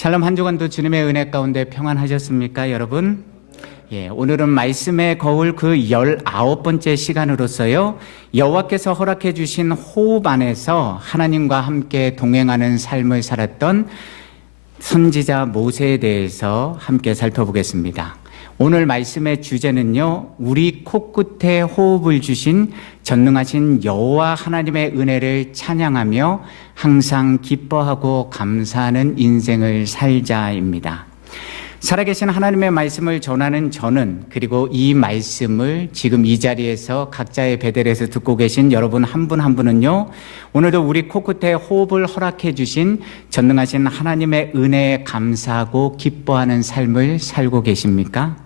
샬롬, 한 주간도 주님의 은혜 가운데 평안하셨습니까, 여러분? 오늘은 말씀의 거울 그 19번째 시간으로서요, 여호와께서 허락해 주신 호흡 안에서 하나님과 함께 동행하는 삶을 살았던 선지자 모세에 대해서 함께 살펴보겠습니다. 오늘 말씀의 주제는요, 우리 코끝에 호흡을 주신 전능하신 여호와 하나님의 은혜를 찬양하며 항상 기뻐하고 감사하는 인생을 살자입니다. 살아계신 하나님의 말씀을 전하는 저는, 그리고 이 말씀을 지금 이 자리에서 각자의 베델에서 듣고 계신 여러분 한 분 한 분은요, 오늘도 우리 코끝에 호흡을 허락해 주신 전능하신 하나님의 은혜에 감사하고 기뻐하는 삶을 살고 계십니까?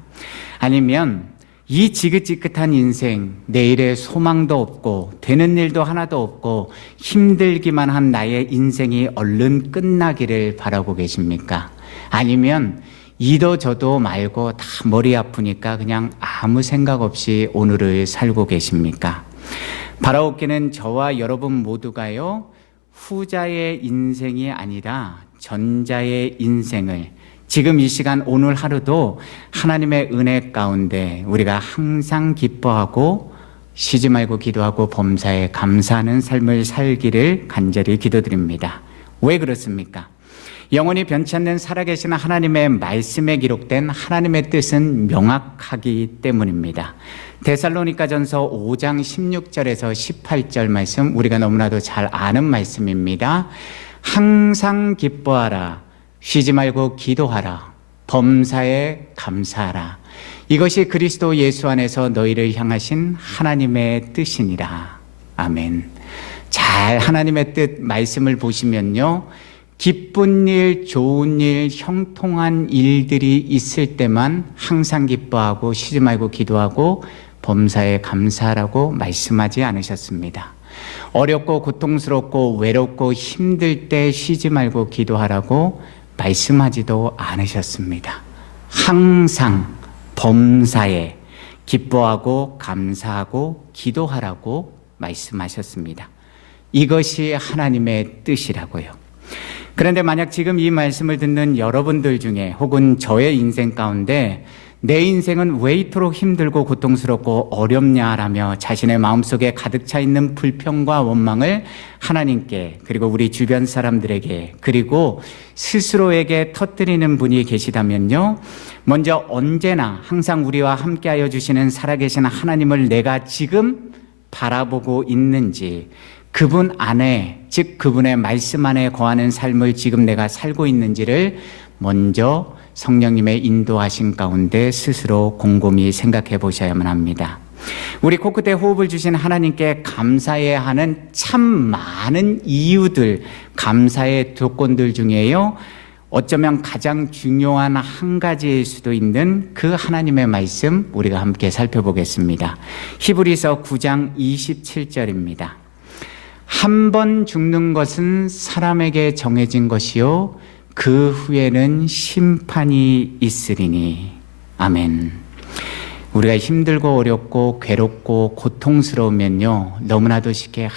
아니면 이 지긋지긋한 인생, 내일의 소망도 없고 되는 일도 하나도 없고 힘들기만 한 나의 인생이 얼른 끝나기를 바라고 계십니까? 아니면 이도 저도 말고 다 머리 아프니까 그냥 아무 생각 없이 오늘을 살고 계십니까? 바라옵기는 저와 여러분 모두가요, 후자의 인생이 아니라 전자의 인생을 지금 이 시간 오늘 하루도 하나님의 은혜 가운데 우리가 항상 기뻐하고 쉬지 말고 기도하고 범사에 감사하는 삶을 살기를 간절히 기도드립니다. 왜 그렇습니까? 영원히 변치 않는 살아계신 하나님의 말씀에 기록된 하나님의 뜻은 명확하기 때문입니다. 데살로니가전서 5장 16절에서 18절 말씀, 우리가 너무나도 잘 아는 말씀입니다. 항상 기뻐하라, 쉬지 말고 기도하라, 범사에 감사하라. 이것이 그리스도 예수 안에서 너희를 향하신 하나님의 뜻이니라. 아멘. 잘 하나님의 뜻 말씀을 보시면요, 기쁜 일, 좋은 일, 형통한 일들이 있을 때만 항상 기뻐하고 쉬지 말고 기도하고 범사에 감사하라고 말씀하지 않으셨습니다. 어렵고 고통스럽고 외롭고 힘들 때 쉬지 말고 기도하라고 말씀하지도 않으셨습니다. 항상 범사에 기뻐하고 감사하고 기도하라고 말씀하셨습니다. 이것이 하나님의 뜻이라고요. 그런데 만약 지금 이 말씀을 듣는 여러분들 중에 혹은 저의 인생 가운데 내 인생은 왜 이토록 힘들고 고통스럽고 어렵냐라며 자신의 마음속에 가득 차 있는 불평과 원망을 하나님께, 그리고 우리 주변 사람들에게, 그리고 스스로에게 터뜨리는 분이 계시다면요, 먼저 언제나 항상 우리와 함께하여 주시는 살아계신 하나님을 내가 지금 바라보고 있는지, 그분 안에, 즉 그분의 말씀 안에 거하는 삶을 지금 내가 살고 있는지를 먼저 성령님의 인도하신 가운데 스스로 곰곰이 생각해 보셔야만 합니다. 우리 코끝에 호흡을 주신 하나님께 감사해야 하는 참 많은 이유들, 감사의 조건들 중에요, 어쩌면 가장 중요한 한 가지일 수도 있는 그 하나님의 말씀, 우리가 함께 살펴보겠습니다. 히브리서 9장 27절입니다. 한 번 죽는 것은 사람에게 정해진 것이요 그 후에는 심판이 있으리니. 아멘. 우리가 힘들고 어렵고 괴롭고 고통스러우면요, 너무나도 쉽게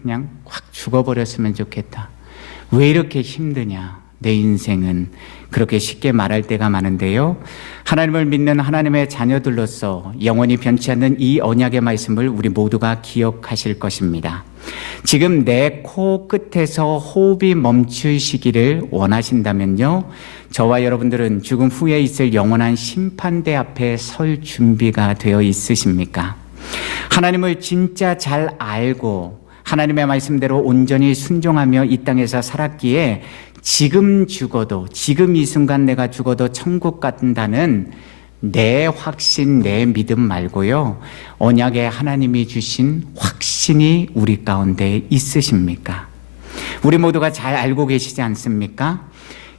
그냥 확 죽어버렸으면 좋겠다, 왜 이렇게 힘드냐, 내 인생은, 그렇게 쉽게 말할 때가 많은데요, 하나님을 믿는 하나님의 자녀들로서 영원히 변치 않는 이 언약의 말씀을 우리 모두가 기억하실 것입니다. 지금 내 코 끝에서 호흡이 멈추시기를 원하신다면요, 저와 여러분들은 죽음 후에 있을 영원한 심판대 앞에 설 준비가 되어 있으십니까? 하나님을 진짜 잘 알고 하나님의 말씀대로 온전히 순종하며 이 땅에서 살았기에 지금 죽어도, 지금 이 순간 내가 죽어도 천국 간다는 내 확신, 내 믿음 말고요, 언약의 하나님이 주신 확신이 우리 가운데 있으십니까? 우리 모두가 잘 알고 계시지 않습니까?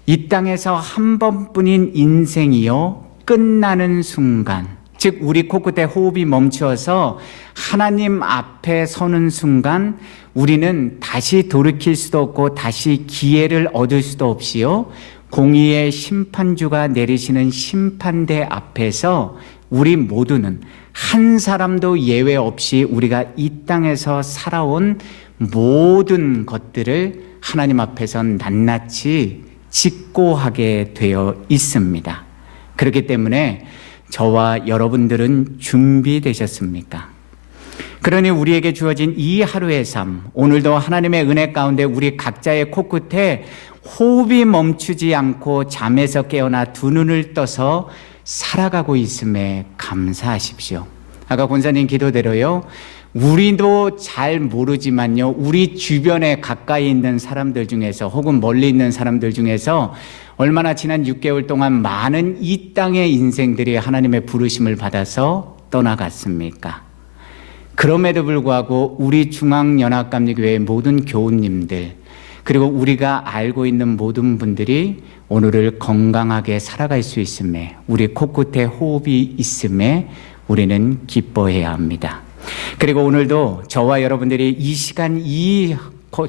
이 땅에서 한 번뿐인 인생이요, 끝나는 순간, 즉 우리 코끝에 호흡이 멈추어서 하나님 앞에 서는 순간 우리는 다시 돌이킬 수도 없고 다시 기회를 얻을 수도 없이요, 공의의 심판주가 내리시는 심판대 앞에서 우리 모두는 한 사람도 예외 없이 우리가 이 땅에서 살아온 모든 것들을 하나님 앞에서 낱낱이 직고하게 되어 있습니다. 그렇기 때문에 저와 여러분들은 준비되셨습니까? 그러니 우리에게 주어진 이 하루의 삶, 오늘도 하나님의 은혜 가운데 우리 각자의 코끝에 호흡이 멈추지 않고 잠에서 깨어나 두 눈을 떠서 살아가고 있음에 감사하십시오. 아까 권사님 기도대로요, 우리도 잘 모르지만요, 우리 주변에 가까이 있는 사람들 중에서 혹은 멀리 있는 사람들 중에서 얼마나 지난 6개월 동안 많은 이 땅의 인생들이 하나님의 부르심을 받아서 떠나갔습니까? 그럼에도 불구하고 우리 중앙연합감리교회의 모든 교우님들, 그리고 우리가 알고 있는 모든 분들이 오늘을 건강하게 살아갈 수 있음에, 우리 코끝에 호흡이 있음에 우리는 기뻐해야 합니다. 그리고 오늘도 저와 여러분들이 이 시간 이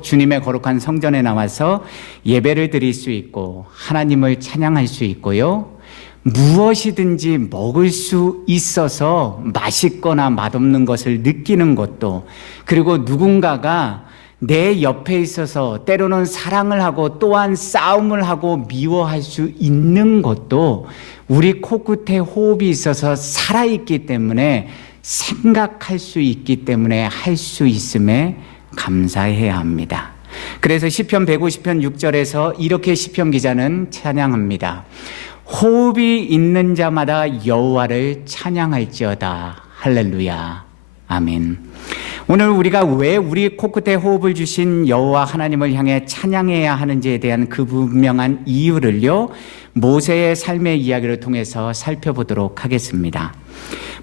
주님의 거룩한 성전에 나와서 예배를 드릴 수 있고 하나님을 찬양할 수 있고요, 무엇이든지 먹을 수 있어서 맛있거나 맛없는 것을 느끼는 것도, 그리고 누군가가 내 옆에 있어서 때로는 사랑을 하고 또한 싸움을 하고 미워할 수 있는 것도 우리 코끝에 호흡이 있어서 살아있기 때문에, 생각할 수 있기 때문에 할 수 있음에 감사해야 합니다. 그래서 시편 150편 6절에서 이렇게 시편 기자는 찬양합니다. 호흡이 있는 자마다 여호와를 찬양할지어다. 할렐루야. 아멘. 오늘 우리가 왜 우리 코끝에 호흡을 주신 여호와 하나님을 향해 찬양해야 하는지에 대한 그 분명한 이유를요, 모세의 삶의 이야기를 통해서 살펴보도록 하겠습니다.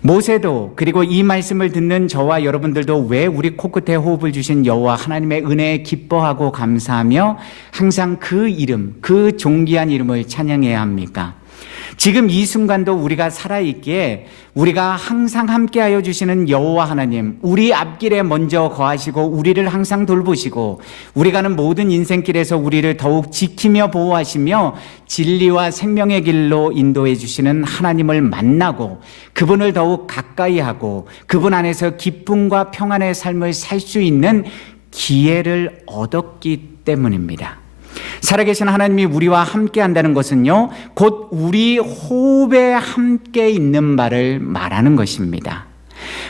모세도, 그리고 이 말씀을 듣는 저와 여러분들도 왜 우리 코끝에 호흡을 주신 여호와 하나님의 은혜에 기뻐하고 감사하며 항상 그 이름, 그 존귀한 이름을 찬양해야 합니까? 지금 이 순간도 우리가 살아있기에 우리가 항상 함께하여 주시는 여호와 하나님, 우리 앞길에 먼저 거하시고 우리를 항상 돌보시고 우리 가는 모든 인생길에서 우리를 더욱 지키며 보호하시며 진리와 생명의 길로 인도해 주시는 하나님을 만나고 그분을 더욱 가까이 하고 그분 안에서 기쁨과 평안의 삶을 살 수 있는 기회를 얻었기 때문입니다. 살아계신 하나님이 우리와 함께 한다는 것은요, 곧 우리 호흡에 함께 있는 바를 말하는 것입니다.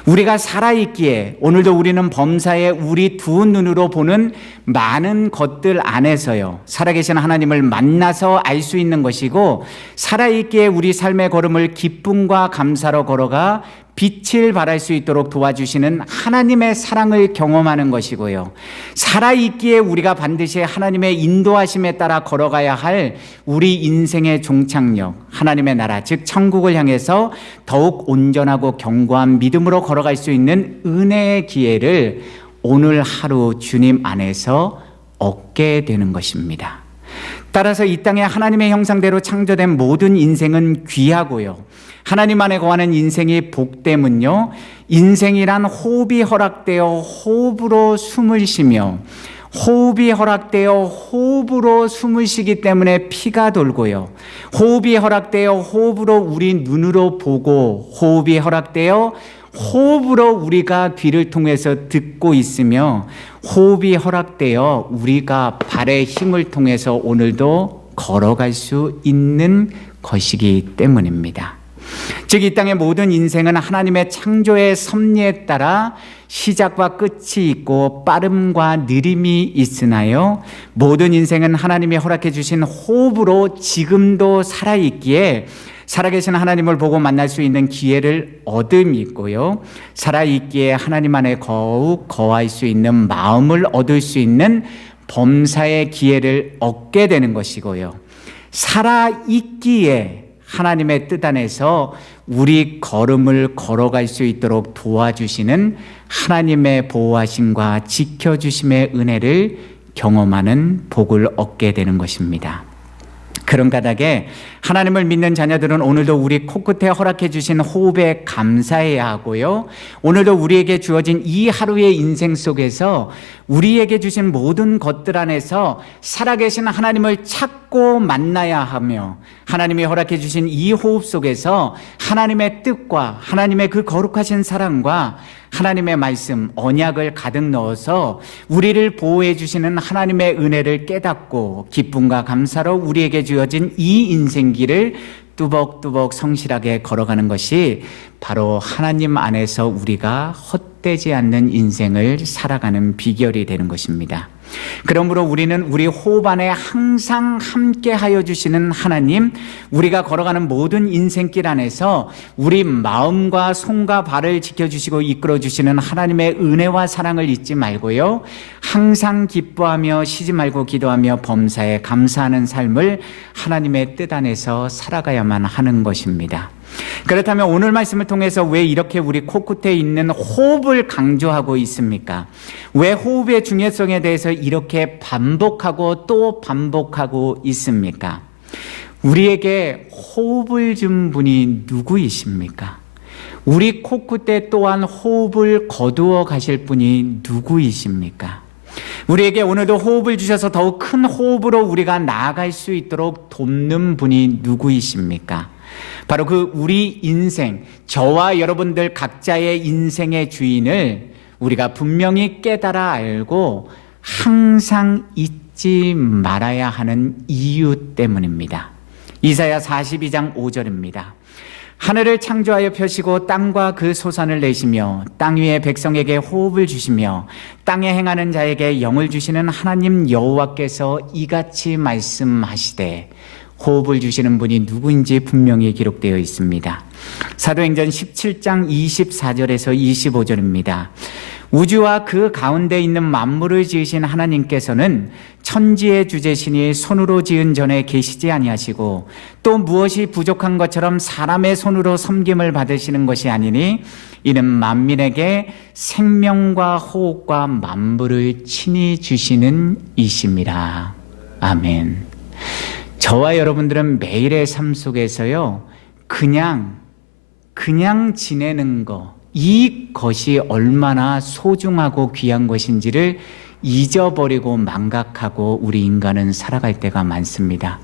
우리가 살아있기에 오늘도 우리는 범사에 우리 두 눈으로 보는 많은 것들 안에서요, 살아계신 하나님을 만나서 알 수 있는 것이고, 살아있기에 우리 삶의 걸음을 기쁨과 감사로 걸어가 빛을 발할 수 있도록 도와주시는 하나님의 사랑을 경험하는 것이고요, 살아있기에 우리가 반드시 하나님의 인도하심에 따라 걸어가야 할 우리 인생의 종착역, 하나님의 나라, 즉 천국을 향해서 더욱 온전하고 견고한 믿음으로 걸어갈 수 있는 은혜의 기회를 오늘 하루 주님 안에서 얻게 되는 것입니다. 따라서 이 땅에 하나님의 형상대로 창조된 모든 인생은 귀하고요, 하나님 안에 거하는 인생이 복됨은요, 인생이란 호흡이 허락되어 호흡으로 숨을 쉬며, 호흡이 허락되어 호흡으로 숨을 쉬기 때문에 피가 돌고요, 호흡이 허락되어 호흡으로 우리 눈으로 보고, 호흡이 허락되어 호흡으로 우리가 귀를 통해서 듣고 있으며, 호흡이 허락되어 우리가 발의 힘을 통해서 오늘도 걸어갈 수 있는 것이기 때문입니다. 즉 이 땅의 모든 인생은 하나님의 창조의 섭리에 따라 시작과 끝이 있고 빠름과 느림이 있으나요, 모든 인생은 하나님이 허락해 주신 호흡으로 지금도 살아있기에 살아계신 하나님을 보고 만날 수 있는 기회를 얻음이 있고요, 살아있기에 하나님 안에 더욱 거할 수 있는 마음을 얻을 수 있는 범사의 기회를 얻게 되는 것이고요, 살아있기에 하나님의 뜻 안에서 우리 걸음을 걸어갈 수 있도록 도와주시는 하나님의 보호하심과 지켜주심의 은혜를 경험하는 복을 얻게 되는 것입니다. 그런 까닭에 하나님을 믿는 자녀들은 오늘도 우리 코끝에 허락해 주신 호흡에 감사해야 하고요, 오늘도 우리에게 주어진 이 하루의 인생 속에서 우리에게 주신 모든 것들 안에서 살아계신 하나님을 찾고 찾고 만나야 하며 하나님이 허락해 주신 이 호흡 속에서 하나님의 뜻과 하나님의 그 거룩하신 사랑과 하나님의 말씀, 언약을 가득 넣어서 우리를 보호해 주시는 하나님의 은혜를 깨닫고 기쁨과 감사로 우리에게 주어진 이 인생길을 뚜벅뚜벅 성실하게 걸어가는 것이 바로 하나님 안에서 우리가 헛되지 않는 인생을 살아가는 비결이 되는 것입니다. 그러므로 우리는 우리 호흡 안에 항상 함께 하여 주시는 하나님, 우리가 걸어가는 모든 인생길 안에서 우리 마음과 손과 발을 지켜주시고 이끌어 주시는 하나님의 은혜와 사랑을 잊지 말고요, 항상 기뻐하며 쉬지 말고 기도하며 범사에 감사하는 삶을 하나님의 뜻 안에서 살아가야만 하는 것입니다. 그렇다면 오늘 말씀을 통해서 왜 이렇게 우리 코끝에 있는 호흡을 강조하고 있습니까? 왜 호흡의 중요성에 대해서 이렇게 반복하고 또 반복하고 있습니까? 우리에게 호흡을 준 분이 누구이십니까? 우리 코끝에 또한 호흡을 거두어 가실 분이 누구이십니까? 우리에게 오늘도 호흡을 주셔서 더욱 큰 호흡으로 우리가 나아갈 수 있도록 돕는 분이 누구이십니까? 바로 그 우리 인생, 저와 여러분들 각자의 인생의 주인을 우리가 분명히 깨달아 알고 항상 잊지 말아야 하는 이유 때문입니다. 이사야 42장 5절입니다. 하늘을 창조하여 펴시고 땅과 그 소산을 내시며 땅 위의 백성에게 호흡을 주시며 땅에 행하는 자에게 영을 주시는 하나님 여호와께서 이같이 말씀하시되, 호흡을 주시는 분이 누구인지 분명히 기록되어 있습니다. 사도행전 17장 24절에서 25절입니다. 우주와 그 가운데 있는 만물을 지으신 하나님께서는 천지의 주제시니 손으로 지은 전에 계시지 아니하시고 또 무엇이 부족한 것처럼 사람의 손으로 섬김을 받으시는 것이 아니니 이는 만민에게 생명과 호흡과 만물을 친히 주시는 이심이라. 아멘. 저와 여러분들은 매일의 삶 속에서요, 그냥 지내는 거, 이것이 얼마나 소중하고 귀한 것인지를 잊어버리고 망각하고 우리 인간은 살아갈 때가 많습니다.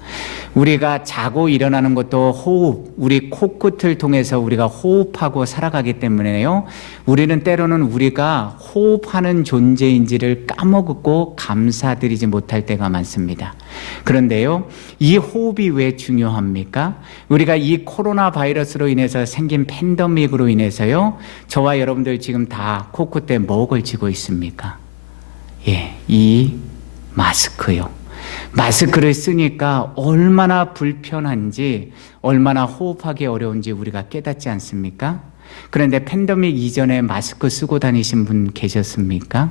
우리가 자고 일어나는 것도 호흡, 우리 코끝을 통해서 우리가 호흡하고 살아가기 때문에요, 우리는 때로는 우리가 호흡하는 존재인지를 까먹고 감사드리지 못할 때가 많습니다. 그런데요, 이 호흡이 왜 중요합니까? 우리가 이 코로나 바이러스로 인해서 생긴 팬데믹으로 인해서요, 저와 여러분들 지금 다 코끝에 뭐 걸치고 있습니까? 이 마스크요. 마스크를 쓰니까 얼마나 불편한지, 얼마나 호흡하기 어려운지 우리가 깨닫지 않습니까? 그런데 팬데믹 이전에 마스크 쓰고 다니신 분 계셨습니까?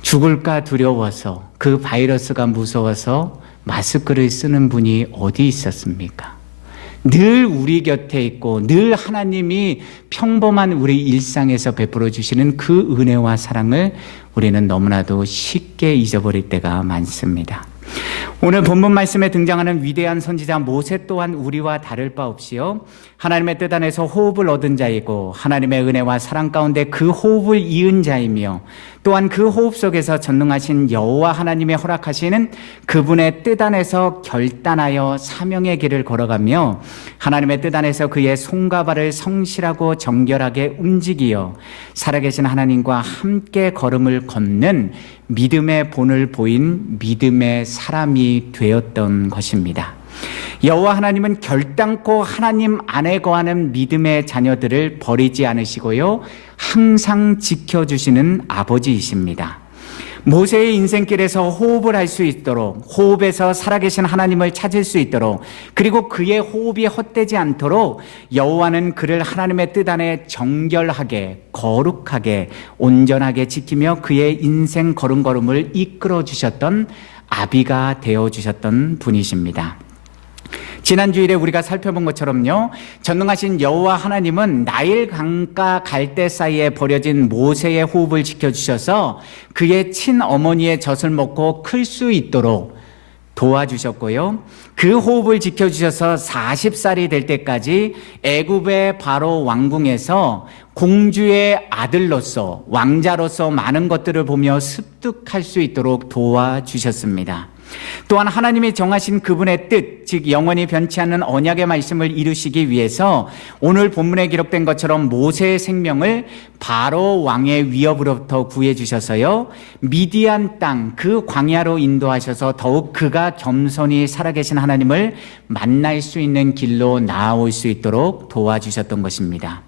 죽을까 두려워서, 그 바이러스가 무서워서 마스크를 쓰는 분이 어디 있었습니까? 늘 우리 곁에 있고 늘 하나님이 평범한 우리 일상에서 베풀어 주시는 그 은혜와 사랑을 우리는 너무나도 쉽게 잊어버릴 때가 많습니다. 오늘 본문 말씀에 등장하는 위대한 선지자 모세 또한 우리와 다를 바 없이요, 하나님의 뜻 안에서 호흡을 얻은 자이고 하나님의 은혜와 사랑 가운데 그 호흡을 이은 자이며, 또한 그 호흡 속에서 전능하신 여호와 하나님의 허락하시는 그분의 뜻 안에서 결단하여 사명의 길을 걸어가며 하나님의 뜻 안에서 그의 손과 발을 성실하고 정결하게 움직이어 살아계신 하나님과 함께 걸음을 걷는 믿음의 본을 보인 믿음의 사람이 되었던 것입니다. 여호와 하나님은 결단코 하나님 안에 거하는 믿음의 자녀들을 버리지 않으시고요, 항상 지켜주시는 아버지이십니다. 모세의 인생길에서 호흡을 할 수 있도록, 호흡에서 살아계신 하나님을 찾을 수 있도록, 그리고 그의 호흡이 헛되지 않도록 여호와는 그를 하나님의 뜻 안에 정결하게, 거룩하게, 온전하게 지키며 그의 인생 걸음걸음을 이끌어 주셨던 아비가 되어 주셨던 분이십니다. 지난주일에 우리가 살펴본 것처럼요, 전능하신 여호와 하나님은 나일 강가 갈대 사이에 버려진 모세의 호흡을 지켜주셔서 그의 친어머니의 젖을 먹고 클 수 있도록 도와주셨고요, 그 호흡을 지켜주셔서 40살이 될 때까지 애굽의 바로 왕궁에서 공주의 아들로서, 왕자로서 많은 것들을 보며 습득할 수 있도록 도와주셨습니다. 또한 하나님이 정하신 그분의 뜻, 즉 영원히 변치 않는 언약의 말씀을 이루시기 위해서 오늘 본문에 기록된 것처럼 모세의 생명을 바로 왕의 위협으로부터 구해 주셔서요, 미디안 땅 그 광야로 인도하셔서 더욱 그가 겸손히 살아계신 하나님을 만날 수 있는 길로 나아올 수 있도록 도와주셨던 것입니다.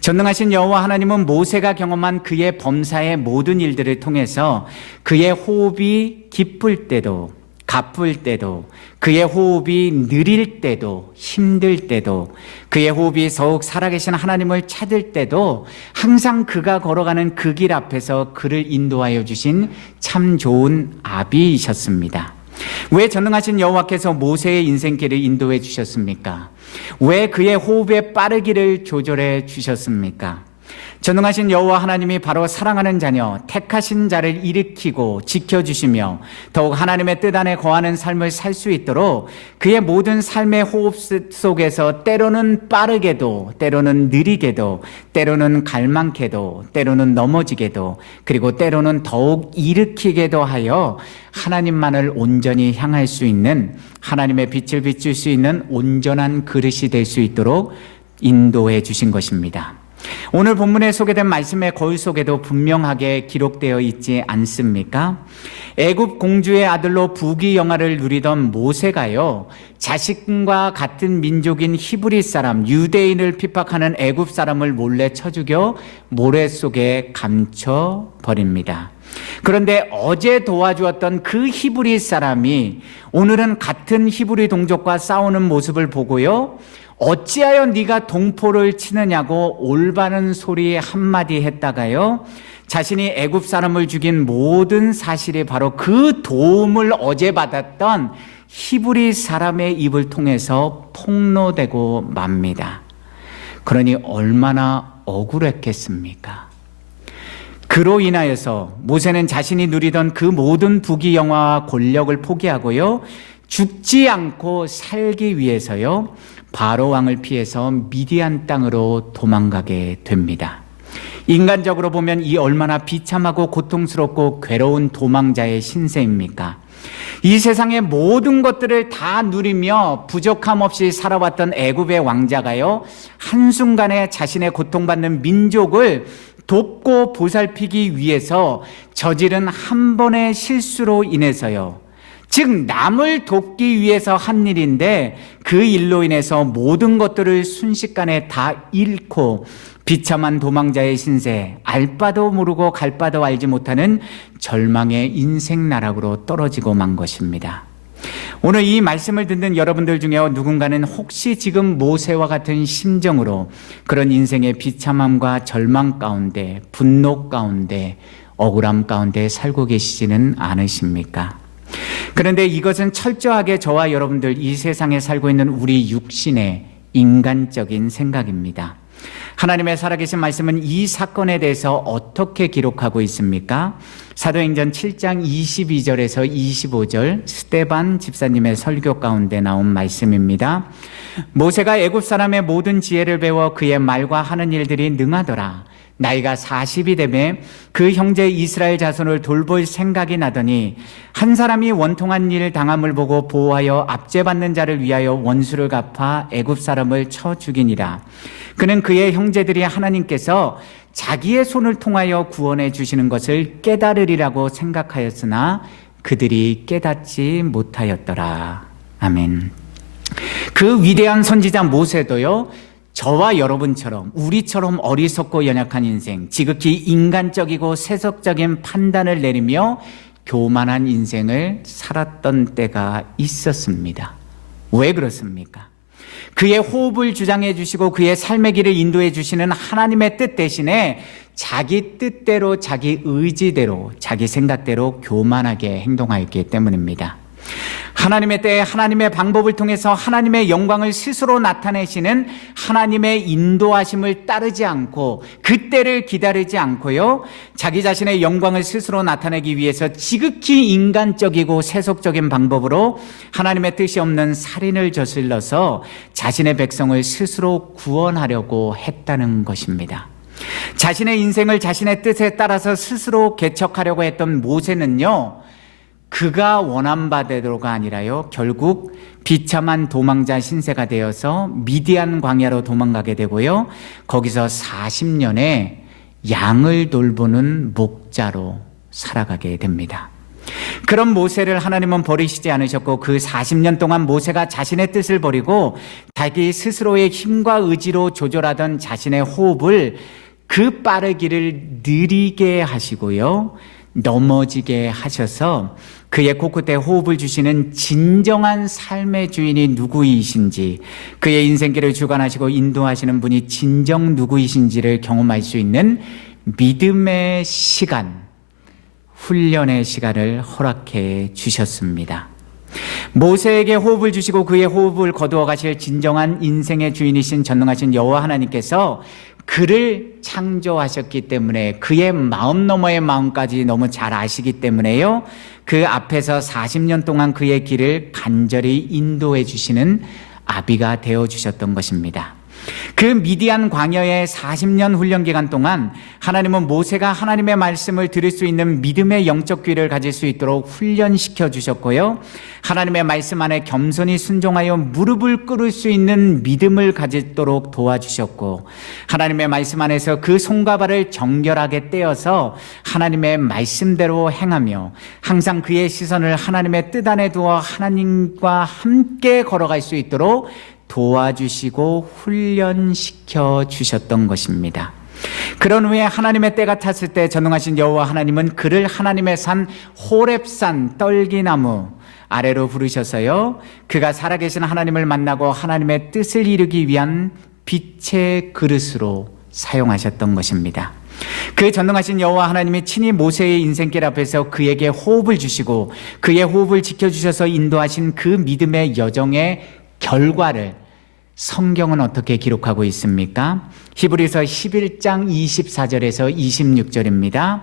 전능하신 여호와 하나님은 모세가 경험한 그의 범사의 모든 일들을 통해서 그의 호흡이 깊을 때도 가쁠 때도, 그의 호흡이 느릴 때도, 힘들 때도, 그의 호흡이 더욱 살아계신 하나님을 찾을 때도 항상 그가 걸어가는 그 길 앞에서 그를 인도하여 주신 참 좋은 아비이셨습니다. 왜 전능하신 여호와께서 모세의 인생길을 인도해 주셨습니까? 왜 그의 호흡의 빠르기를 조절해 주셨습니까? 전능하신 여호와 하나님이 바로 사랑하는 자녀, 택하신 자를 일으키고 지켜주시며 더욱 하나님의 뜻 안에 거하는 삶을 살 수 있도록 그의 모든 삶의 호흡 속에서 때로는 빠르게도, 때로는 느리게도, 때로는 갈망케도, 때로는 넘어지게도, 그리고 때로는 더욱 일으키게도 하여 하나님만을 온전히 향할 수 있는, 하나님의 빛을 비출 수 있는 온전한 그릇이 될 수 있도록 인도해 주신 것입니다. 오늘 본문에 소개된 말씀의 거울 속에도 분명하게 기록되어 있지 않습니까? 애굽 공주의 아들로 부귀영화를 누리던 모세가요, 자신과 같은 민족인 히브리 사람, 유대인을 핍박하는 애굽 사람을 몰래 쳐 죽여 모래 속에 감춰 버립니다. 그런데 어제 도와주었던 그 히브리 사람이 오늘은 같은 히브리 동족과 싸우는 모습을 보고요, 어찌하여 네가 동포를 치느냐고 올바른 소리 한마디 했다가요, 자신이 애굽 사람을 죽인 모든 사실이 바로 그 도움을 어제 받았던 히브리 사람의 입을 통해서 폭로되고 맙니다. 그러니 얼마나 억울했겠습니까? 그로 인하여서 모세는 자신이 누리던 그 모든 부귀영화와 권력을 포기하고요, 죽지 않고 살기 위해서요, 바로 왕을 피해서 미디안 땅으로 도망가게 됩니다. 인간적으로 보면 이 얼마나 비참하고 고통스럽고 괴로운 도망자의 신세입니까? 이 세상의 모든 것들을 다 누리며 부족함 없이 살아왔던 애굽의 왕자가요, 한순간에 자신의 고통받는 민족을 돕고 보살피기 위해서 저지른 한 번의 실수로 인해서요, 즉 남을 돕기 위해서 한 일인데 그 일로 인해서 모든 것들을 순식간에 다 잃고 비참한 도망자의 신세, 알 바도 모르고 갈 바도 알지 못하는 절망의 인생 나락으로 떨어지고 만 것입니다. 오늘 이 말씀을 듣는 여러분들 중에 누군가는 혹시 지금 모세와 같은 심정으로 그런 인생의 비참함과 절망 가운데, 분노 가운데, 억울함 가운데 살고 계시지는 않으십니까? 그런데 이것은 철저하게 저와 여러분들 이 세상에 살고 있는 우리 육신의 인간적인 생각입니다. 하나님의 살아계신 말씀은 이 사건에 대해서 어떻게 기록하고 있습니까? 사도행전 7장 22절에서 25절 스데반 집사님의 설교 가운데 나온 말씀입니다. 모세가 애굽 사람의 모든 지혜를 배워 그의 말과 하는 일들이 능하더라. 나이가 40이 되매 그 형제 이스라엘 자손을 돌볼 생각이 나더니 한 사람이 원통한 일 당함을 보고 보호하여 압제받는 자를 위하여 원수를 갚아 애굽 사람을 쳐 죽이니라. 그는 그의 형제들이 하나님께서 자기의 손을 통하여 구원해 주시는 것을 깨달으리라고 생각하였으나 그들이 깨닫지 못하였더라. 아멘. 그 위대한 선지자 모세도요, 저와 여러분처럼 우리처럼 어리석고 연약한 인생, 지극히 인간적이고 세속적인 판단을 내리며 교만한 인생을 살았던 때가 있었습니다. 왜 그렇습니까? 그의 호흡을 주장해 주시고 그의 삶의 길을 인도해 주시는 하나님의 뜻 대신에 자기 뜻대로, 자기 의지대로, 자기 생각대로 교만하게 행동하였기 때문입니다. 하나님의 때에 하나님의 방법을 통해서 하나님의 영광을 스스로 나타내시는 하나님의 인도하심을 따르지 않고 그 때를 기다리지 않고요, 자기 자신의 영광을 스스로 나타내기 위해서 지극히 인간적이고 세속적인 방법으로 하나님의 뜻이 없는 살인을 저질러서 자신의 백성을 스스로 구원하려고 했다는 것입니다. 자신의 인생을 자신의 뜻에 따라서 스스로 개척하려고 했던 모세는요, 그가 원한 바대로가 아니라요, 결국 비참한 도망자 신세가 되어서 미디안 광야로 도망가게 되고요, 거기서 40년에 양을 돌보는 목자로 살아가게 됩니다. 그런 모세를 하나님은 버리시지 않으셨고, 그 40년 동안 모세가 자신의 뜻을 버리고 자기 스스로의 힘과 의지로 조절하던 자신의 호흡을 그 빠르기를 느리게 하시고요, 넘어지게 하셔서 그의 코끝에 호흡을 주시는 진정한 삶의 주인이 누구이신지, 그의 인생길을 주관하시고 인도하시는 분이 진정 누구이신지를 경험할 수 있는 믿음의 시간, 훈련의 시간을 허락해 주셨습니다. 모세에게 호흡을 주시고 그의 호흡을 거두어 가실 진정한 인생의 주인이신 전능하신 여호와 하나님께서 그를 창조하셨기 때문에, 그의 마음 너머의 마음까지 너무 잘 아시기 때문에요, 그 앞에서 40년 동안 그의 길을 간절히 인도해 주시는 아비가 되어 주셨던 것입니다. 그 미디안 광야의 40년 훈련 기간 동안 하나님은 모세가 하나님의 말씀을 들을 수 있는 믿음의 영적 귀를 가질 수 있도록 훈련시켜 주셨고요, 하나님의 말씀 안에 겸손히 순종하여 무릎을 꿇을 수 있는 믿음을 가지도록 도와주셨고, 하나님의 말씀 안에서 그 손과 발을 정결하게 떼어서 하나님의 말씀대로 행하며 항상 그의 시선을 하나님의 뜻 안에 두어 하나님과 함께 걸어갈 수 있도록 도와주시고 훈련시켜 주셨던 것입니다. 그런 후에 하나님의 때가 탔을 때 전능하신 여호와 하나님은 그를 하나님의 산 호렙산 떨기나무 아래로 부르셔서요, 그가 살아계신 하나님을 만나고 하나님의 뜻을 이루기 위한 빛의 그릇으로 사용하셨던 것입니다. 그 전능하신 여호와 하나님이 친히 모세의 인생길 앞에서 그에게 호흡을 주시고 그의 호흡을 지켜주셔서 인도하신 그 믿음의 여정의 결과를 성경은 어떻게 기록하고 있습니까? 히브리서 11장 24절에서 26절입니다.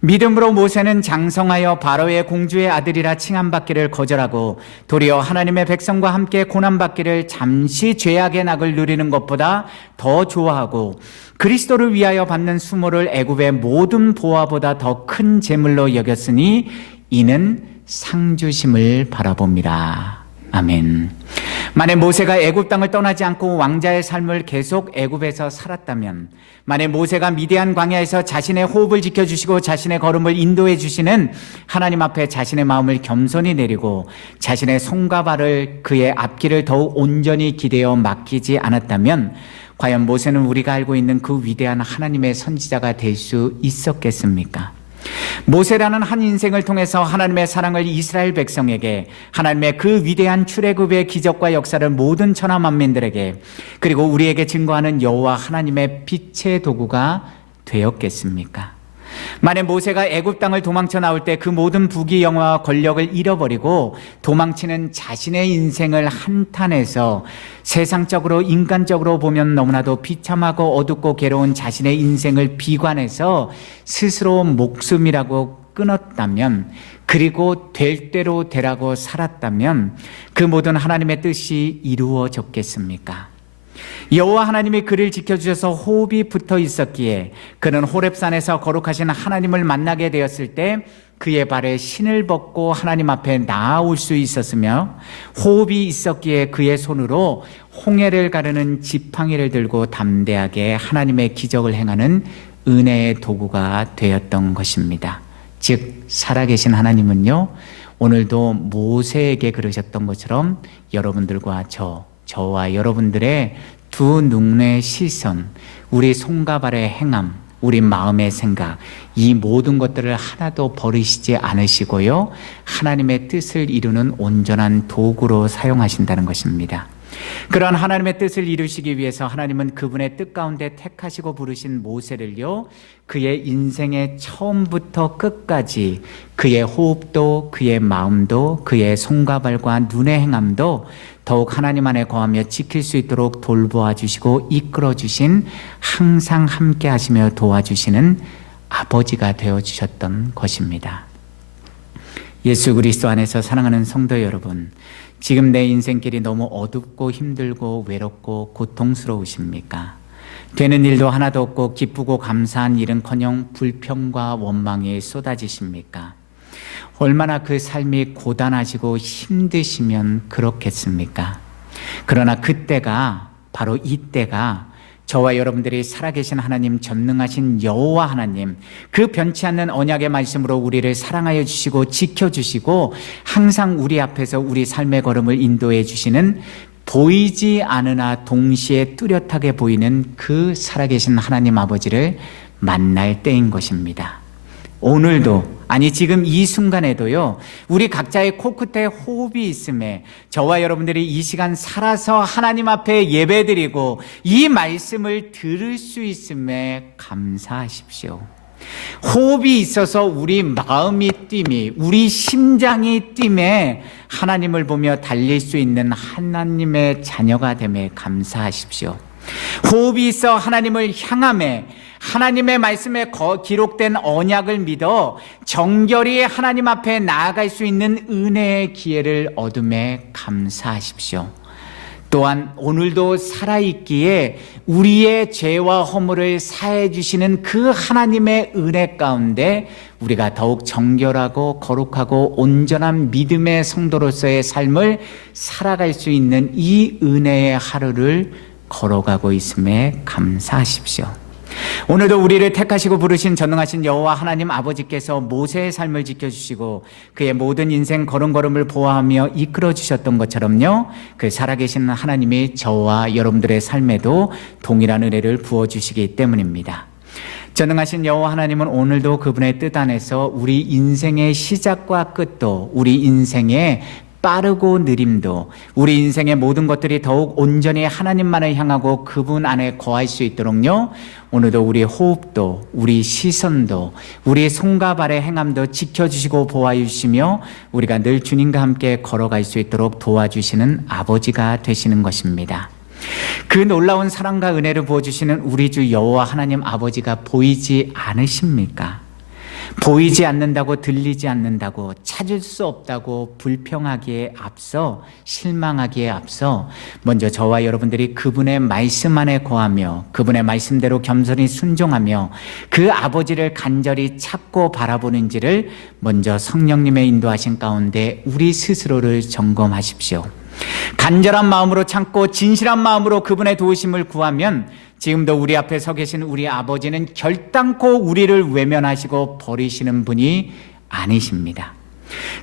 믿음으로 모세는 장성하여 바로의 공주의 아들이라 칭함받기를 거절하고 도리어 하나님의 백성과 함께 고난받기를 잠시 죄악의 낙을 누리는 것보다 더 좋아하고 그리스도를 위하여 받는 수모를 애굽의 모든 보화보다 더 큰 재물로 여겼으니 이는 상주심을 바라봅니다. 아멘. 만약 모세가 애굽 땅을 떠나지 않고 왕자의 삶을 계속 애굽에서 살았다면, 만약 모세가 미디안 광야에서 자신의 호흡을 지켜주시고 자신의 걸음을 인도해 주시는 하나님 앞에 자신의 마음을 겸손히 내리고 자신의 손과 발을 그의 앞길을 더욱 온전히 기대어 맡기지 않았다면, 과연 모세는 우리가 알고 있는 그 위대한 하나님의 선지자가 될 수 있었겠습니까? 모세라는 한 인생을 통해서 하나님의 사랑을 이스라엘 백성에게, 하나님의 그 위대한 출애굽의 기적과 역사를 모든 천하 만민들에게, 그리고 우리에게 증거하는 여호와 하나님의 빛의 도구가 되었겠습니까? 만약 모세가 애굽 땅을 도망쳐 나올 때 그 모든 부귀 영화와 권력을 잃어버리고 도망치는 자신의 인생을 한탄해서 세상적으로 인간적으로 보면 너무나도 비참하고 어둡고 괴로운 자신의 인생을 비관해서 스스로 목숨이라고 끊었다면, 그리고 될 대로 되라고 살았다면 그 모든 하나님의 뜻이 이루어졌겠습니까? 여호와 하나님이 그를 지켜주셔서 호흡이 붙어 있었기에 그는 호렙산에서 거룩하신 하나님을 만나게 되었을 때 그의 발에 신을 벗고 하나님 앞에 나아올 수 있었으며, 호흡이 있었기에 그의 손으로 홍해를 가르는 지팡이를 들고 담대하게 하나님의 기적을 행하는 은혜의 도구가 되었던 것입니다. 즉 살아계신 하나님은요, 오늘도 모세에게 그러셨던 것처럼 여러분들과 저와 여러분들의 두 눈의 시선, 우리 손과 발의 행함, 우리 마음의 생각, 이 모든 것들을 하나도 버리시지 않으시고요, 하나님의 뜻을 이루는 온전한 도구로 사용하신다는 것입니다. 그러한 하나님의 뜻을 이루시기 위해서 하나님은 그분의 뜻 가운데 택하시고 부르신 모세를요, 그의 인생의 처음부터 끝까지 그의 호흡도 그의 마음도 그의 손과 발과 눈의 행함도 더욱 하나님 안에 거하며 지킬 수 있도록 돌보아 주시고 이끌어 주신, 항상 함께 하시며 도와주시는 아버지가 되어 주셨던 것입니다. 예수 그리스도 안에서 사랑하는 성도 여러분, 지금 내 인생길이 너무 어둡고 힘들고 외롭고 고통스러우십니까? 되는 일도 하나도 없고 기쁘고 감사한 일은커녕 불평과 원망이 쏟아지십니까? 얼마나 그 삶이 고단하시고 힘드시면 그렇겠습니까? 그러나 그때가, 바로 이때가 저와 여러분들이 살아계신 하나님, 전능하신 여호와 하나님, 그 변치 않는 언약의 말씀으로 우리를 사랑하여 주시고 지켜주시고 항상 우리 앞에서 우리 삶의 걸음을 인도해 주시는, 보이지 않으나 동시에 뚜렷하게 보이는 그 살아계신 하나님 아버지를 만날 때인 것입니다. 오늘도, 아니 지금 이 순간에도요, 우리 각자의 코끝에 호흡이 있음에 저와 여러분들이 이 시간 살아서 하나님 앞에 예배드리고 이 말씀을 들을 수 있음에 감사하십시오. 호흡이 있어서 우리 마음이 뜀이, 우리 심장이 뜀에 하나님을 보며 달릴 수 있는 하나님의 자녀가 됨에 감사하십시오. 호흡이 있어 하나님을 향함에, 하나님의 말씀에 기록된 언약을 믿어 정결히 하나님 앞에 나아갈 수 있는 은혜의 기회를 얻음에 감사하십시오. 또한 오늘도 살아있기에 우리의 죄와 허물을 사해 주시는 그 하나님의 은혜 가운데 우리가 더욱 정결하고 거룩하고 온전한 믿음의 성도로서의 삶을 살아갈 수 있는 이 은혜의 하루를 걸어가고 있음에 감사하십시오. 오늘도 우리를 택하시고 부르신 전능하신 여호와 하나님 아버지께서 모세의 삶을 지켜주시고 그의 모든 인생 걸음걸음을 보호하며 이끌어 주셨던 것처럼요, 그 살아계신 하나님이 저와 여러분들의 삶에도 동일한 은혜를 부어주시기 때문입니다. 전능하신 여호와 하나님은 오늘도 그분의 뜻 안에서 우리 인생의 시작과 끝도, 우리 인생의 빠르고 느림도, 우리 인생의 모든 것들이 더욱 온전히 하나님만을 향하고 그분 안에 거할 수 있도록요, 오늘도 우리 호흡도, 우리 시선도, 우리 손과 발의 행함도 지켜주시고 보호해주시며 우리가 늘 주님과 함께 걸어갈 수 있도록 도와주시는 아버지가 되시는 것입니다. 그 놀라운 사랑과 은혜를 부어주시는 우리 주 여호와 하나님 아버지가 보이지 않으십니까? 보이지 않는다고, 들리지 않는다고, 찾을 수 없다고 불평하기에 앞서, 실망하기에 앞서 먼저 저와 여러분들이 그분의 말씀 안에 거하며 그분의 말씀대로 겸손히 순종하며 그 아버지를 간절히 찾고 바라보는지를 먼저 성령님의 인도하신 가운데 우리 스스로를 점검하십시오. 간절한 마음으로 참고 진실한 마음으로 그분의 도우심을 구하면 지금도 우리 앞에 서 계신 우리 아버지는 결단코 우리를 외면하시고 버리시는 분이 아니십니다.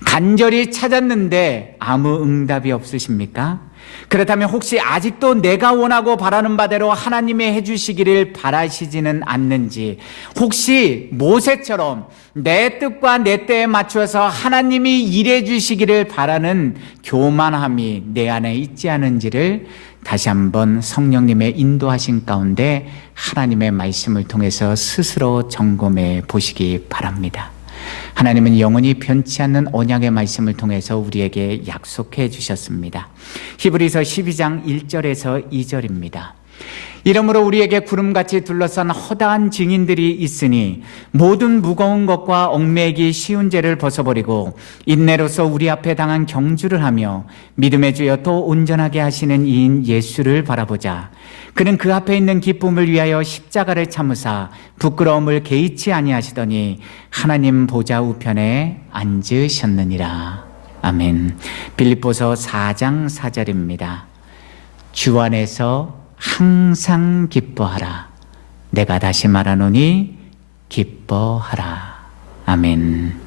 간절히 찾았는데 아무 응답이 없으십니까? 그렇다면 혹시 아직도 내가 원하고 바라는 바대로 하나님이 해주시기를 바라시지는 않는지, 혹시 모세처럼 내 뜻과 내 때에 맞추어서 하나님이 일해 주시기를 바라는 교만함이 내 안에 있지 않은지를 다시 한번 성령님의 인도하신 가운데 하나님의 말씀을 통해서 스스로 점검해 보시기 바랍니다. 하나님은 영원히 변치 않는 언약의 말씀을 통해서 우리에게 약속해 주셨습니다. 히브리서 12장 1절에서 2절입니다. 이러므로 우리에게 구름같이 둘러싼 허다한 증인들이 있으니 모든 무거운 것과 얽매이기 쉬운 죄를 벗어버리고 인내로서 우리 앞에 당한 경주를 하며 믿음의 주여 또 온전하게 하시는 이인 예수를 바라보자. 그는 그 앞에 있는 기쁨을 위하여 십자가를 참으사 부끄러움을 개의치 아니하시더니 하나님 보좌 우편에 앉으셨느니라. 아멘. 빌립보서 4장 4절입니다. 주 안에서 항상 기뻐하라. 내가 다시 말하노니 기뻐하라. 아멘.